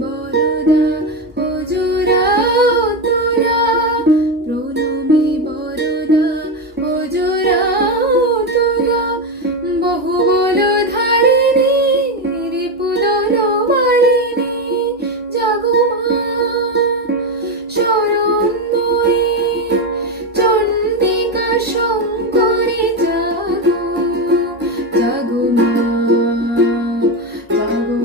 বরদা ওজোরা তোরা, প্রণমী বরদা ওজোরা তোরা, বহু বল ধারিণী রিপুদল মারিণী, জাগো মা শরণ্যই চণ্ডিকা শঙ্করী, জাগো জাগো মা, জাগো